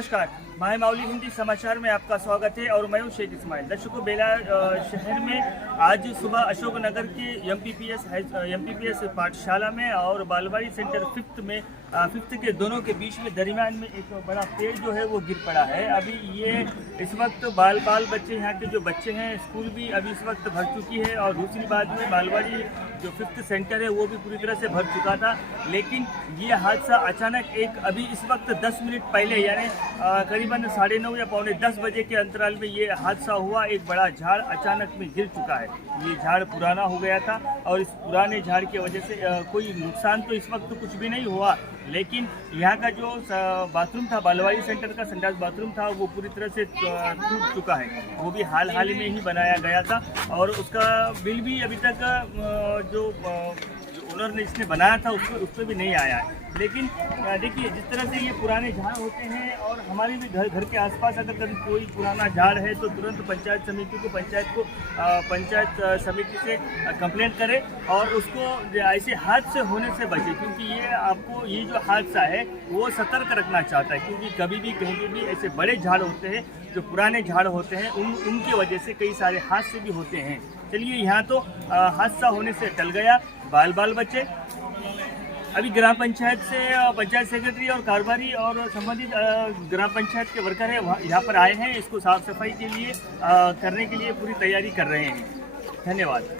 नमस्कार, माहे माउली हिंदी समाचार में आपका स्वागत है और मैं हूं शेख इस्माइल। दर्शकों, बेला शहर में आज सुबह अशोक नगर के एमपीपीएस पाठशाला में और बालवाड़ी सेंटर फिफ्थ के दोनों के बीच में दरमियान में एक बड़ा पेड़ जो है वो गिर पड़ा है। अभी ये इस वक्त बाल बच्चे, यहाँ के जो बच्चे हैं, स्कूल भी अभी इस वक्त भर चुकी है और दूसरी बात में बालवाड़ी जो फिफ्थ सेंटर है वो भी पूरी तरह से भर चुका था। लेकिन ये हादसा अचानक अभी इस वक्त 10 मिनट पहले यानी करीबन 9:30 या 9:45 बजे के अंतराल में ये हादसा हुआ। एक बड़ा झाड़ अचानक में गिर चुका है। ये झाड़ पुराना हो गया था और इस पुराने झाड़ की वजह से कोई नुकसान तो इस वक्त कुछ भी नहीं हुआ, लेकिन यहाँ का जो बाथरूम था, बालवाड़ी सेंटर का संडास बाथरूम था, वो पूरी तरह से टूट चुका है। वो भी हाल में ही बनाया गया था और उसका बिल भी अभी तक जो ओनर ने इसने बनाया था उस पर भी नहीं आया है। लेकिन देखिए, जिस तरह से ये पुराने झाड़ होते हैं और हमारे भी घर के आसपास अगर कभी कोई पुराना झाड़ है तो तुरंत पंचायत समिति से कंप्लेंट करें और उसको ऐसे हादसे होने से बचे, क्योंकि ये जो हादसा है वो सतर्क रखना चाहता है। क्योंकि कभी भी कहीं भी ऐसे बड़े झाड़ होते हैं, जो पुराने झाड़ होते हैं, उनकी वजह से कई सारे हादसे भी होते हैं। चलिए, यहाँ तो हादसा होने से टल गया। बाल बच्चे अभी ग्राम पंचायत से पंचायत सेक्रेटरी और कारोबारी और संबंधित ग्राम पंचायत के वर्कर है यहाँ पर आए हैं। इसको साफ सफाई के लिए करने के लिए पूरी तैयारी कर रहे हैं। धन्यवाद।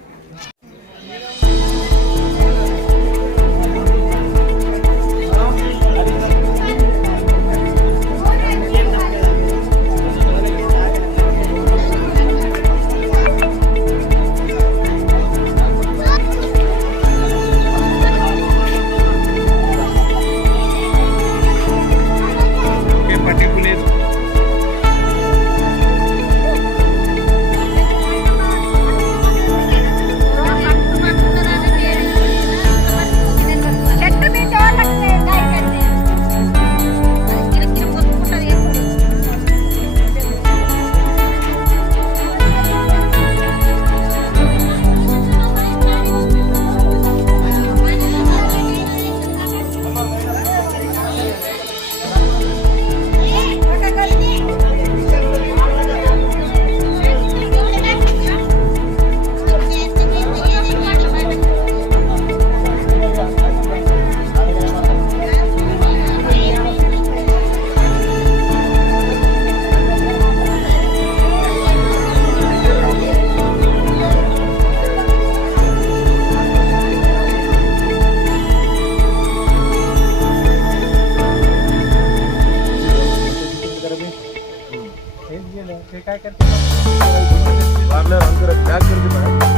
काय करते वारल्यावर अंतर बॅग करते मामा,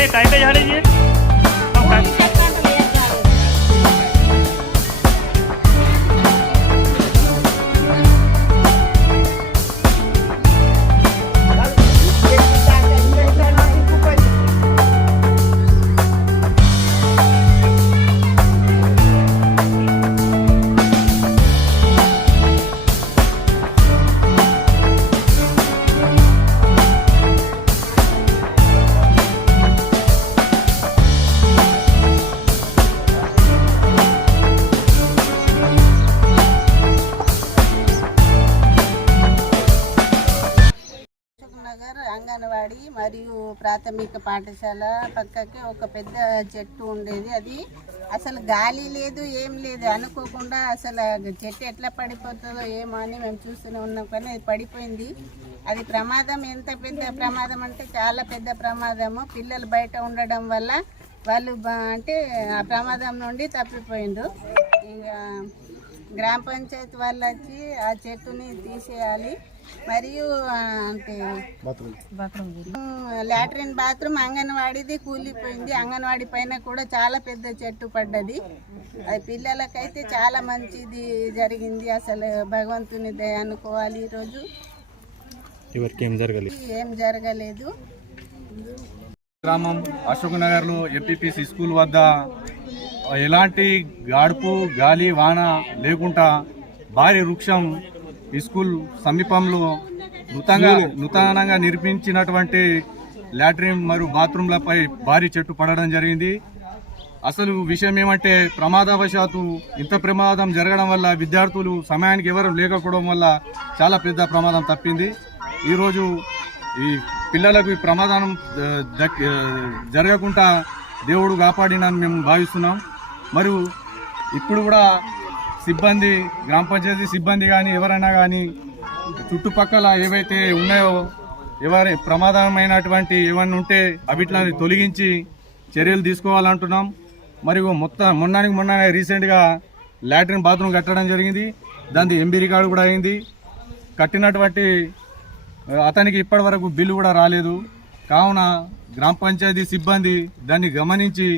ये काय झाड आहे? అంగన్వాడీ మరియు ప్రాథమిక పాఠశాల పక్కకి ఒక పెద్ద చెట్టు ఉండేది. అది అసలు గాలి లేదు, ఏం లేదు. అనుకోకుండా అసలు చెట్టు ఎట్లా పడిపోతుందో ఏమో అని మేము చూస్తూనే ఉన్నాం, కానీ అది పడిపోయింది. అది ప్రమాదం, ఎంత పెద్ద ప్రమాదం అంటే చాలా పెద్ద ప్రమాదము. పిల్లలు బయట ఉండడం వల్ల వాళ్ళు అంటే ఆ ప్రమాదం నుండి తప్పిపోయిండ్రు. ఇక గ్రామ పంచాయతీ వాళ్ళు వచ్చి ఆ చెట్టుని తీసేయాలి. మరియు అంటే లాట్రిన్ బాత్రూమ్ అంగన్వాడీది కూలిపోయింది. అంగన్వాడీ పైన కూడా చాలా పెద్ద చెట్టు పడ్డది. అది పిల్లలకైతే చాలా మంచిది జరిగింది. అసలు భగవంతుని దయ అనుకోవాలి. ఈరోజు ఏం జరగలేదు. గ్రామం అశోక్ నగర్లో ఎంపీపీసీ స్కూల్ వద్ద ఎలాంటి గాడుపు గాలి వాన లేకుండా భారీ వృక్షం ఈ స్కూల్ సమీపంలో నూతనంగా నిర్మించినటువంటి లాట్రిన్ మరియు బాత్రూంలపై భారీ చెట్టు పడడం జరిగింది. అసలు విషయం ఏమంటే ప్రమాదవశాత్తు ఇంత ప్రమాదం జరగడం వల్ల విద్యార్థులు సమయానికి ఎవరు లేకపోవడం వల్ల చాలా పెద్ద ప్రమాదం తప్పింది. ఈరోజు ఈ పిల్లలకు ఈ ప్రమాదం జరగకుండా దేవుడు కాపాడినని మేము భావిస్తున్నాం. మరియు ఇప్పుడు కూడా సిబ్బంది, గ్రామ పంచాయతీ సిబ్బంది కానీ ఎవరైనా కానీ చుట్టుపక్కల ఏవైతే ఉన్నాయో ఎవరి ప్రమాదమైనటువంటి ఏమన్నా ఉంటే అవిట్లని తొలగించి చర్యలు తీసుకోవాలంటున్నాం. మరియు మొన్ననే రీసెంట్గా లాట్రిన్ బాత్రూమ్ కట్టడం జరిగింది. దాని ఎంబీ రికార్డు కూడా అయింది. కట్టినటువంటి అతనికి ఇప్పటి వరకు బిల్లు కూడా రాలేదు. కావున గ్రామ పంచాయతీ సిబ్బంది దాన్ని గమనించి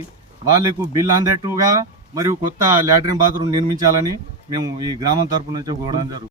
వాళ్లకు బిల్లు అందేట్టుగా మరియు కొత్త లాట్రిన్ బాత్రూమ్ నిర్మించాలని మేము ఈ గ్రామం తరపు నుంచి కోరడం జరుగుతుంది.